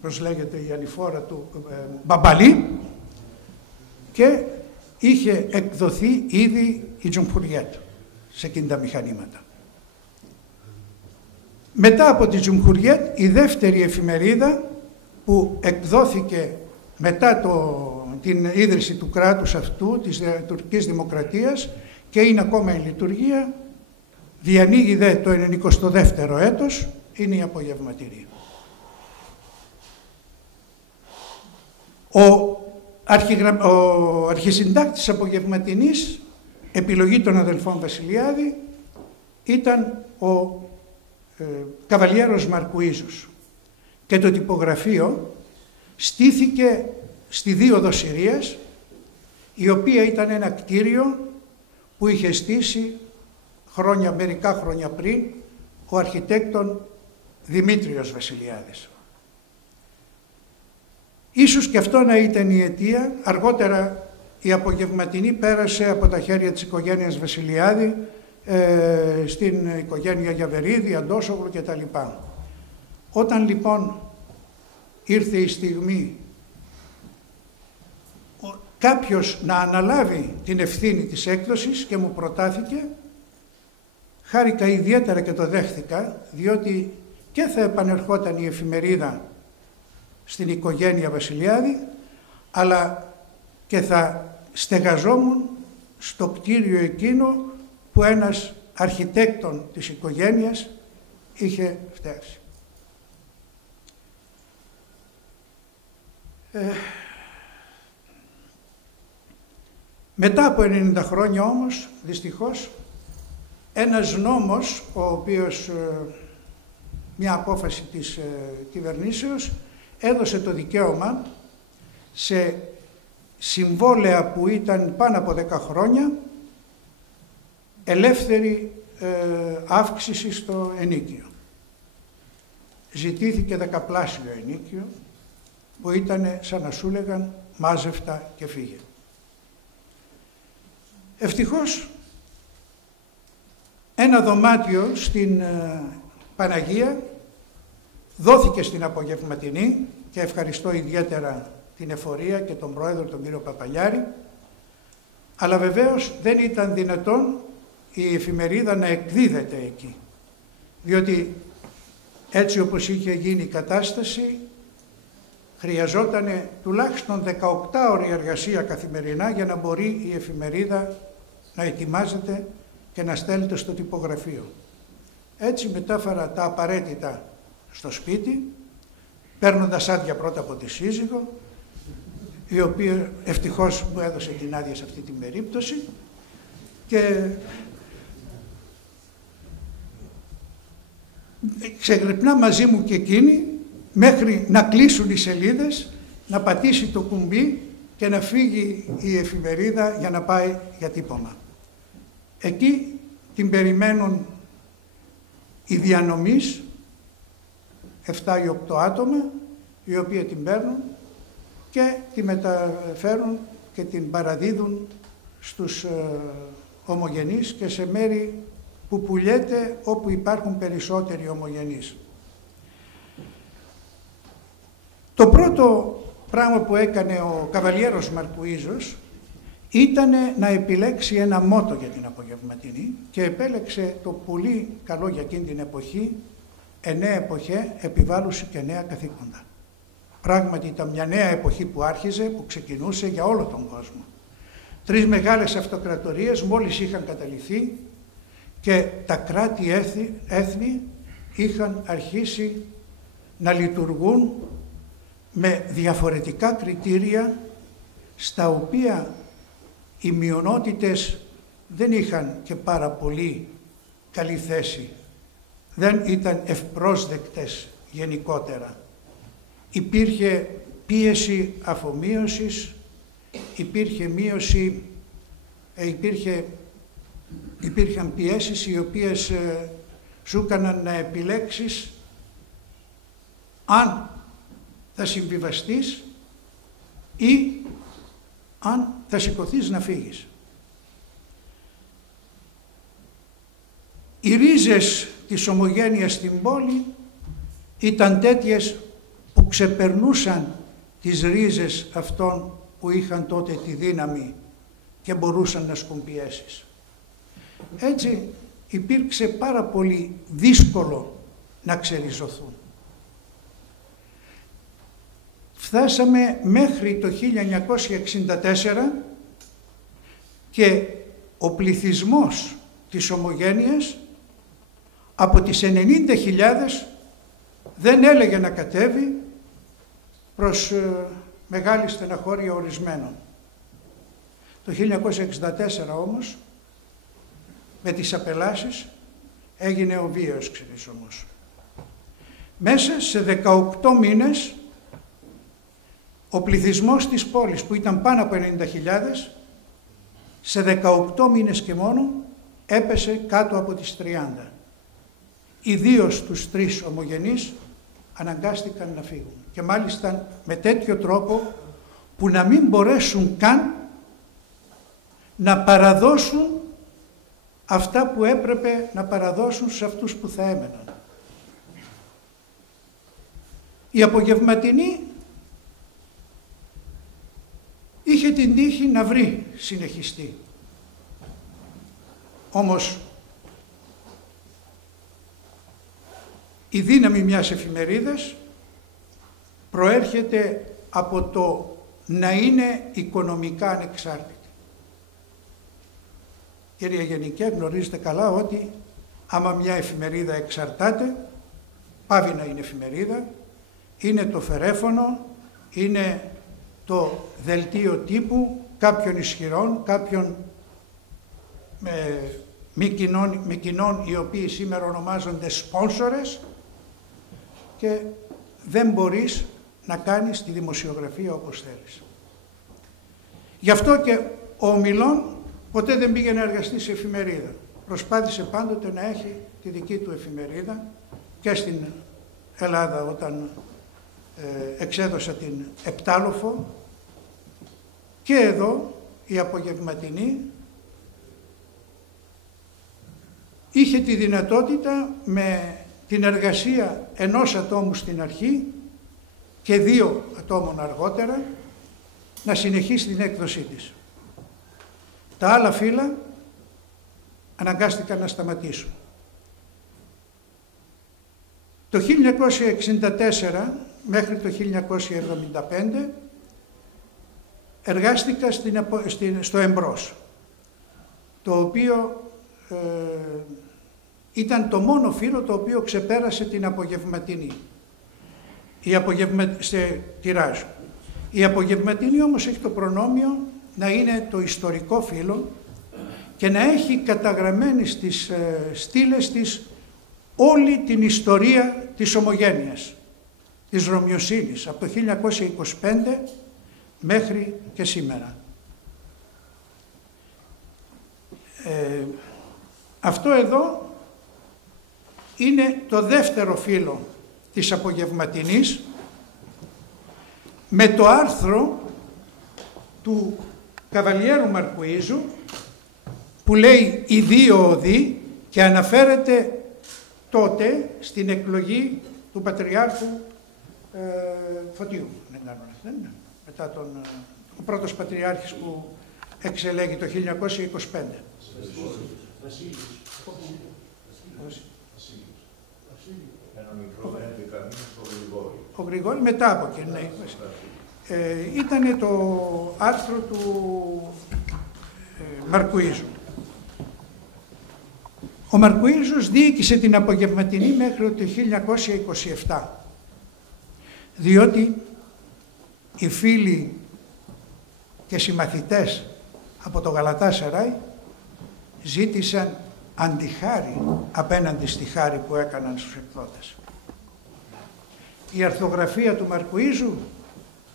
πώς λέγεται η ανηφόρα του, Μπαμπαλή, και είχε εκδοθεί ήδη η Τζουμχουριέτ σε εκείνα τα μηχανήματα. Μετά από τη Τζουμχουριέτ, η δεύτερη εφημερίδα που εκδόθηκε μετά την ίδρυση του κράτους αυτού, της τουρκικής δημοκρατίας, και είναι ακόμα η λειτουργία, διανοίγει δε το 92ο έτος, είναι η Απογευματηρία. Ο αρχισυντάκτης της Απογευματινής, επιλογή των αδελφών Βασιλιάδη, ήταν ο Καβαλιέρος Μαρκουίζος, και το τυπογραφείο στήθηκε στη Δίωδο Συρίας, η οποία ήταν ένα κτίριο που είχε στήσει μερικά χρόνια πριν ο αρχιτέκτον Δημήτριος Βασιλιάδης. Ίσως και αυτό να ήταν η αιτία. Αργότερα η Απογευματινή πέρασε από τα χέρια της οικογένειας Βασιλιάδη στην οικογένεια Γιαβερίδη, Αντόσογλου κτλ. Όταν λοιπόν ήρθε η στιγμή κάποιος να αναλάβει την ευθύνη της έκδοσης και μου προτάθηκε, χάρηκα ιδιαίτερα και το δέχθηκα, διότι και θα επανερχόταν η εφημερίδα στην οικογένεια Βασιλιάδη, αλλά και θα στεγαζόμουν στο κτίριο εκείνο που ένας αρχιτέκτον της οικογένειας είχε φτιάξει. Μετά από 90 χρόνια όμως, δυστυχώς, ένας νόμος, ο οποίος, μια απόφαση της κυβερνήσεως, έδωσε το δικαίωμα σε συμβόλαια που ήταν πάνω από 10 χρόνια ελεύθερη αύξηση στο ενίκιο. Ζητήθηκε 10πλάσιο ενίκιο, που ήταν σαν να σου λέγαν μάζευτα και φύγε. Ευτυχώς ένα δωμάτιο στην Παναγία δόθηκε στην Απογευματινή, και ευχαριστώ ιδιαίτερα την εφορία και τον πρόεδρο, τον κύριο Παπαλιάρη, αλλά βεβαίως δεν ήταν δυνατόν η εφημερίδα να εκδίδεται εκεί, διότι έτσι όπως είχε γίνει η κατάσταση χρειαζόταν τουλάχιστον 18 ώρες εργασία καθημερινά για να μπορεί η εφημερίδα να ετοιμάζεται και να στέλνεται στο τυπογραφείο. Έτσι μετάφερα τα απαραίτητα στο σπίτι, παίρνοντας άδεια πρώτα από τη σύζυγο, η οποία ευτυχώς μου έδωσε την άδεια σε αυτή την περίπτωση, και ξεγρυπνά μαζί μου και εκείνη μέχρι να κλείσουν οι σελίδες, να πατήσει το κουμπί και να φύγει η εφημερίδα για να πάει για τύπομα. Εκεί την περιμένουν οι διανομείς, 7 ή 8 άτομα, οι οποίοι την παίρνουν και τη μεταφέρουν και την παραδίδουν στους ομογενείς και σε μέρη που πουλιέται όπου υπάρχουν περισσότεροι ομογενείς. Το πρώτο πράγμα που έκανε ο Καβαλιέρος Μαρκουίζος ήταν να επιλέξει ένα μότο για την Απογευματινή, και επέλεξε το πολύ καλό για εκείνη την εποχή: «Εννέα εποχέ επιβάλλουση και νέα καθήκοντα». Πράγματι ήταν μια νέα εποχή που άρχιζε, που ξεκινούσε για όλο τον κόσμο. 3 μεγάλες αυτοκρατορίες μόλις είχαν καταληφθεί και τα κράτη-έθνη είχαν αρχίσει να λειτουργούν με διαφορετικά κριτήρια, στα οποία οι μειονότητες δεν είχαν και πάρα πολύ καλή θέση, δεν ήταν ευπρόσδεκτες γενικότερα. Υπήρχε πίεση αφομοίωσης, υπήρχε μείωση, υπήρχαν πιέσεις οι οποίες σου έκαναν να επιλέξεις αν θα συμβιβαστείς ή αν θα σηκωθείς να φύγεις. Οι ρίζες της ομογένειας στην πόλη ήταν τέτοιες που ξεπερνούσαν τις ρίζες αυτών που είχαν τότε τη δύναμη και μπορούσαν να ασκούν πιέσεις. Έτσι υπήρξε πάρα πολύ δύσκολο να ξεριζωθούν. Φτάσαμε μέχρι το 1964 και ο πληθυσμός της Ομογένειας από τις 90.000 δεν έλεγε να κατέβει προς μεγάλη στεναχώρια ορισμένων. Το 1964 όμως, με τις απελάσεις, έγινε ο βίαιος ξεριζωμός. Μέσα σε 18 μήνες, ο πληθυσμός της πόλης, που ήταν πάνω από 90.000, σε 18 μήνες και μόνο έπεσε κάτω από τις 30. Ιδίως τους 3 ομογενείς αναγκάστηκαν να φύγουν. Και μάλιστα με τέτοιο τρόπο που να μην μπορέσουν καν να παραδώσουν αυτά που έπρεπε να παραδώσουν σε αυτούς που θα έμεναν. Η απογευματινή είχε την τύχη να βρει συνεχιστή. Όμως η δύναμη μιας εφημερίδας προέρχεται από το να είναι οικονομικά ανεξάρτητη. Κύριε Γενικέ, γνωρίζετε καλά ότι άμα μια εφημερίδα εξαρτάται, πάβει να είναι εφημερίδα, είναι το φερέφωνο, είναι το δελτίο τύπου κάποιων ισχυρών, κάποιων μη κοινών οι οποίοι σήμερα ονομάζονται σπόνσορες, και δεν μπορείς να κάνεις τη δημοσιογραφία όπως θέλεις. Γι' αυτό και ο Ομιλών ποτέ δεν πήγε να εργαστεί σε εφημερίδα. Προσπάθησε πάντοτε να έχει τη δική του εφημερίδα, και στην Ελλάδα όταν εξέδωσα την Επτάλοφο, και εδώ η απογευματινή είχε τη δυνατότητα με την εργασία ενός ατόμου στην αρχή και 2 ατόμων αργότερα να συνεχίσει την έκδοσή της. Τα άλλα φύλλα αναγκάστηκαν να σταματήσουν. Το 1964 μέχρι το 1975 εργάστηκα στο Εμπρός, το οποίο ήταν το μόνο φύλλο το οποίο ξεπέρασε την απογευματινή. Σε τυράζ. Η απογευματινή όμως έχει το προνόμιο να είναι το ιστορικό φύλλο και να έχει καταγραμμένη στις στήλες της όλη την ιστορία της Ομογένειας, της Ρωμιοσύνης, από το 1925 μέχρι και σήμερα. Αυτό εδώ είναι το δεύτερο φύλλο της απογευματινής, με το άρθρο του Καβαλιέρου Μαρκουίζου που λέει «Οι 2 οδοί» και αναφέρεται τότε στην εκλογή του Πατριάρχου Φωτίου. Μετά ο πρώτος Πατριάρχης που εξελέγει το 1925. Ο Γρηγόρη μετά από εκείνο, ναι. Ήταν το άρθρο του Μαρκουίζου. Ο Μαρκουίζος διοίκησε την απογευματινή μέχρι το 1927, διότι οι φίλοι και συμμαθητές από το Γαλατάσαράι ζήτησαν αντιχάρη απέναντι στη χάρη που έκαναν στους εκδότες. Η αρθογραφία του Μαρκουίζου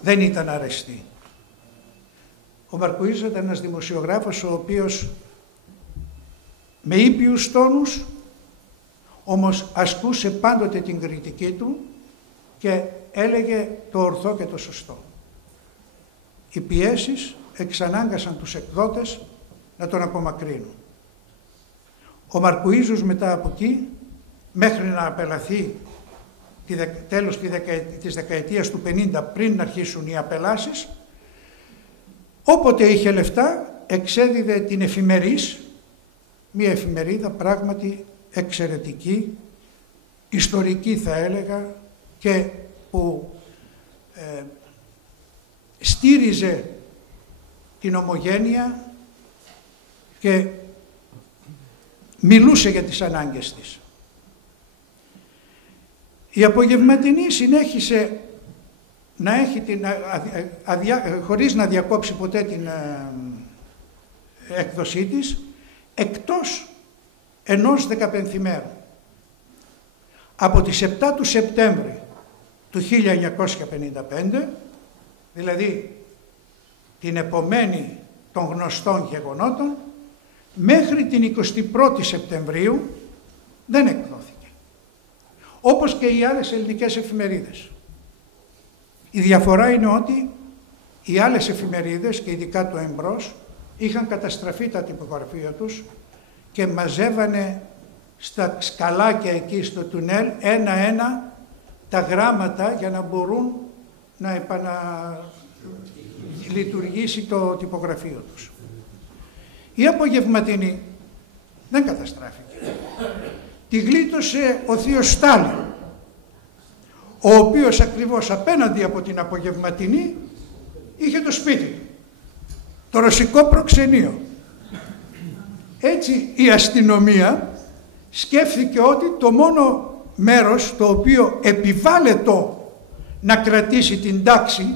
δεν ήταν αρεστή. Ο Μαρκουίζος ήταν ένας δημοσιογράφος ο οποίος με ήπιους τόνους όμως ασκούσε πάντοτε την κριτική του και έλεγε το ορθό και το σωστό. Οι πιέσεις εξανάγκασαν τους εκδότες να τον απομακρύνουν. Ο Μαρκουίζος μετά από εκεί, μέχρι να απελαθεί τέλος της δεκαετίας του 50, πριν αρχίσουν οι απελάσεις, όποτε είχε λεφτά εξέδιδε την Εφημερής, μια εφημερίδα πράγματι εξαιρετική, ιστορική θα έλεγα, και που στήριζε την ομογένεια και μιλούσε για τις ανάγκες της. Η Απογευματινή συνέχισε να έχει χωρίς να διακόψει ποτέ την έκδοσή της, εκτός ενός δεκαπενθημέρου. Από τις 7 του Σεπτέμβρη του 1955, δηλαδή την επομένη των γνωστών γεγονότων, μέχρι την 21η Σεπτεμβρίου δεν εκδόθηκε. Όπως και οι άλλες ελληνικές εφημερίδες. Η διαφορά είναι ότι οι άλλες εφημερίδες, και ειδικά το Εμπρός, είχαν καταστραφεί τα τυπογραφεία τους και μαζεύανε στα σκαλάκια εκεί στο τουνέλ ένα-ένα τα γράμματα για να μπορούν να επαναλειτουργήσει το τυπογραφείο τους. Η Απογευματινή δεν καταστράφηκε. Τη γλίτωσε ο θείος Στάλιν, ο οποίος ακριβώς απέναντι από την Απογευματινή είχε το σπίτι του, το ρωσικό προξενείο. Έτσι η αστυνομία σκέφτηκε ότι το μόνο μέρος το οποίο επιβάλλεται να κρατήσει την τάξη